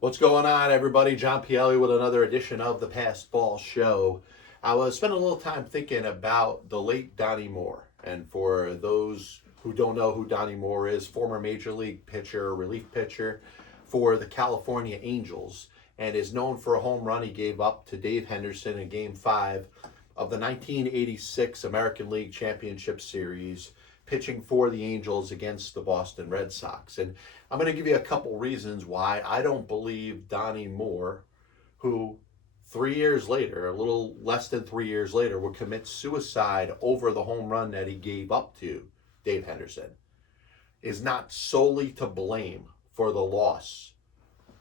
What's going on, everybody? John Pielli with another edition of the Pass Ball Show. I was spending a little time thinking about the late Donnie Moore. And for those who don't know who Donnie Moore is, former Major League pitcher, relief pitcher for the California Angels, and is known for a home run he gave up to Dave Henderson in Game 5 of the 1986 American League Championship Series, pitching for the Angels against the Boston Red Sox. And I'm going to give you a couple reasons why I don't believe Donnie Moore, who 3 years later, a little less than 3 years later, would commit suicide over the home run that he gave up to Dave Henderson, is not solely to blame for the loss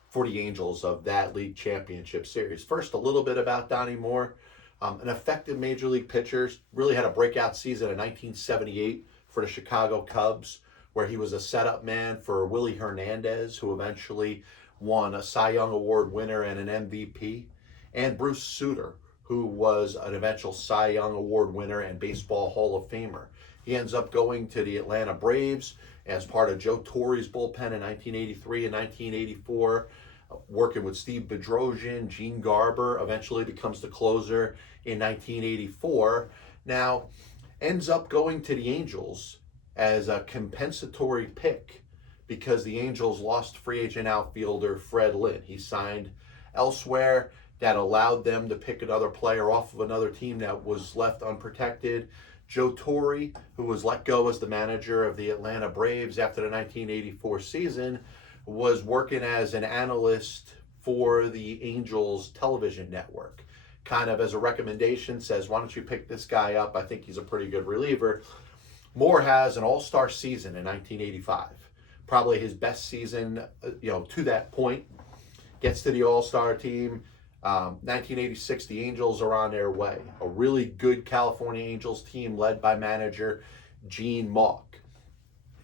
for the Angels of that league championship series. First, a little bit about Donnie Moore. An effective major league pitcher, really had a breakout season in 1978 for the Chicago Cubs, where he was a setup man for Willie Hernandez, who eventually won a Cy Young Award winner and an MVP, and Bruce Sutter, who was an eventual Cy Young Award winner and Baseball Hall of Famer. He ends up going to the Atlanta Braves as part of Joe Torre's bullpen in 1983 and 1984, working with Steve Bedrosian. Gene Garber eventually becomes the closer in 1984. Now, ends up going to the Angels as a compensatory pick because the Angels lost free agent outfielder Fred Lynn. He signed elsewhere. That allowed them to pick another player off of another team that was left unprotected. Joe Torre, who was let go as the manager of the Atlanta Braves after the 1984 season, was working as an analyst for the Angels television network. Kind of as a recommendation, says, why don't you pick this guy up? I think he's a pretty good reliever. Moore has an all-star season in 1985. Probably his best season, to that point. Gets to the all-star team. 1986, the Angels are on their way. A really good California Angels team led by manager Gene Mauch.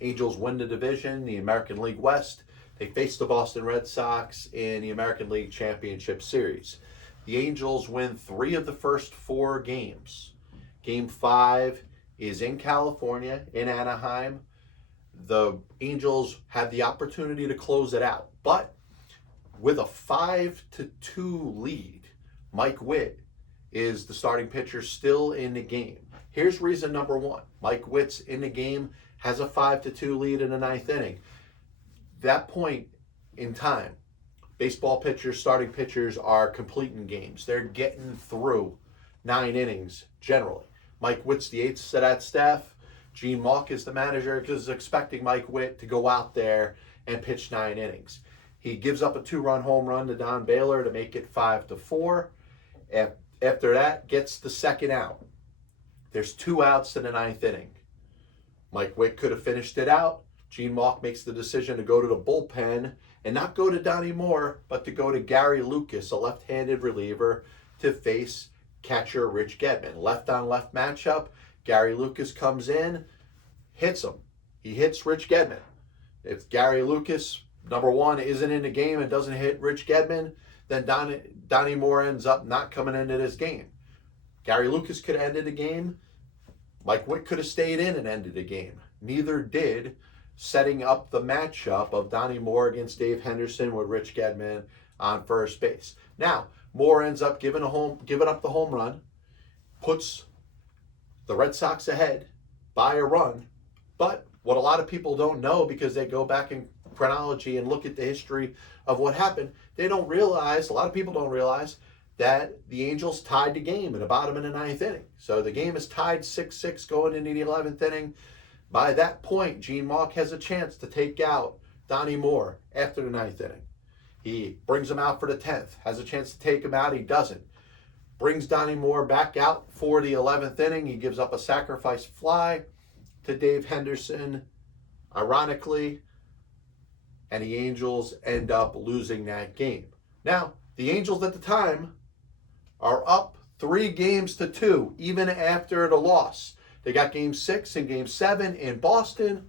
Angels win the division, the American League West. They face the Boston Red Sox in the American League Championship Series. The Angels win 3 of the first 4 games. Game 5 is in California, in Anaheim. The Angels have the opportunity to close it out, but with a 5-2 lead, Mike Witt is the starting pitcher still in the game. Here's reason number 1. Mike Witt's in the game, has a 5-2 lead in the 9th inning. That point in time, baseball pitchers, starting pitchers are completing games. They're getting through 9 innings generally. Mike Witt's the 8th to that staff. Gene Mauch is the manager because is expecting Mike Witt to go out there and pitch 9 innings. He gives up a 2-run home run to Don Baylor to make it 5-4. After that, gets the second out. There's 2 outs in the 9th inning. Mike Witt could have finished it out. Gene Mauch makes the decision to go to the bullpen and not go to Donnie Moore, but to go to Gary Lucas, a left-handed reliever, to face catcher Rich Gedman. Left-on-left matchup. Gary Lucas comes in, hits him. He hits Rich Gedman. If Gary Lucas, number 1, isn't in the game and doesn't hit Rich Gedman, then Donnie Moore ends up not coming into this game. Gary Lucas could have ended the game. Mike Witt could have stayed in and ended the game. Neither did, setting up the matchup of Donnie Moore against Dave Henderson with Rich Gedman on first base. Now, Moore ends up giving up the home run, puts the Red Sox ahead by a run. But what a lot of people don't know, because they go back in chronology and look at the history of what happened, a lot of people don't realize that the Angels tied the game in the bottom of the 9th inning. So the game is tied 6-6 going into the 11th inning. By that point, Gene Mauch has a chance to take out Donnie Moore after the 9th inning. He brings him out for the 10th, has a chance to take him out, he doesn't. Brings Donnie Moore back out for the 11th inning. He gives up a sacrifice fly to Dave Henderson, ironically, and the Angels end up losing that game. Now, the Angels at the time are up 3-2, even after the loss. They got Game 6 and Game 7 in Boston.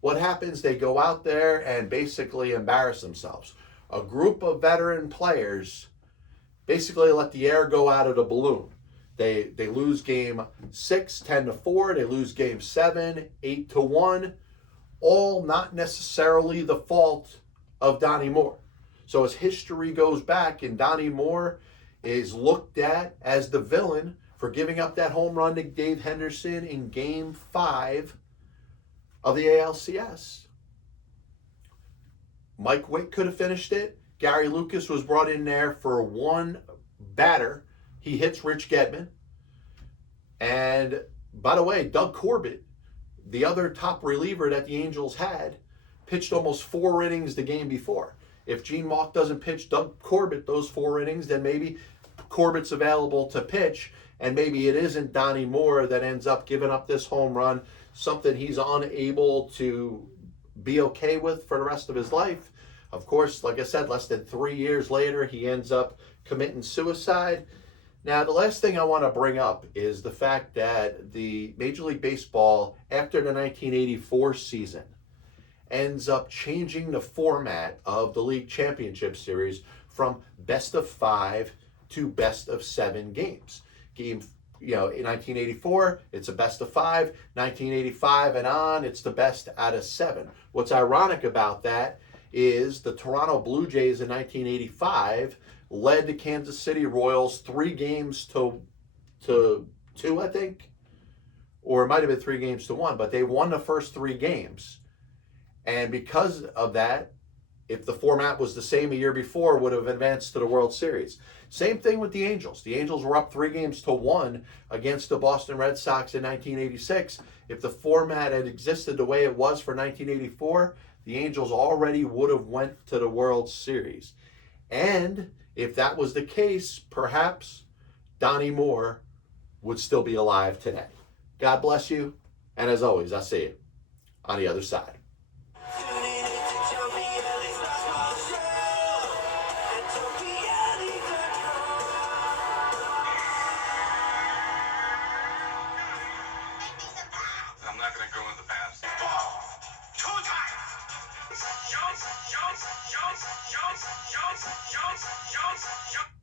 What happens? They go out there and basically embarrass themselves. A group of veteran players basically let the air go out of the balloon. They lose Game 6, 10-4. They lose Game 7, 8-1. all not necessarily the fault of Donnie Moore. So as history goes back, and Donnie Moore is looked at as the villain for giving up that home run to Dave Henderson in Game 5 of the ALCS. Mike Wick could have finished it. Gary Lucas was brought in there for one batter. He hits Rich Gedman. And by the way, Doug Corbett, the other top reliever that the Angels had, pitched almost 4 innings the game before. If Gene Mauch doesn't pitch Doug Corbett those 4 innings, then maybe Corbett's available to pitch, and maybe it isn't Donnie Moore that ends up giving up this home run, something he's unable to be okay with for the rest of his life. Of course, like I said, less than 3 years later, he ends up committing suicide. Now, the last thing I want to bring up is the fact that the Major League Baseball, after the 1984 season, ends up changing the format of the League Championship Series from best of 5 to best of 7 games. In 1984, it's a best of 5. 1985 and on, it's the best out of 7. What's ironic about that is the Toronto Blue Jays in 1985 led the Kansas City Royals 3 games to 2, I think. Or it might have been 3 games to 1, but they won the first 3 games. And because of that, if the format was the same a year before, would have advanced to the World Series. Same thing with the Angels. The Angels were up 3 games to 1 against the Boston Red Sox in 1986. If the format had existed the way it was for 1984, the Angels already would have went to the World Series. And if that was the case, perhaps Donnie Moore would still be alive today. God bless you. And as always, I'll see you on the other side. I'm not going to go in the past. Ball. 2 times. Jump, jump, jump, jump, jump, jump, jump, jump.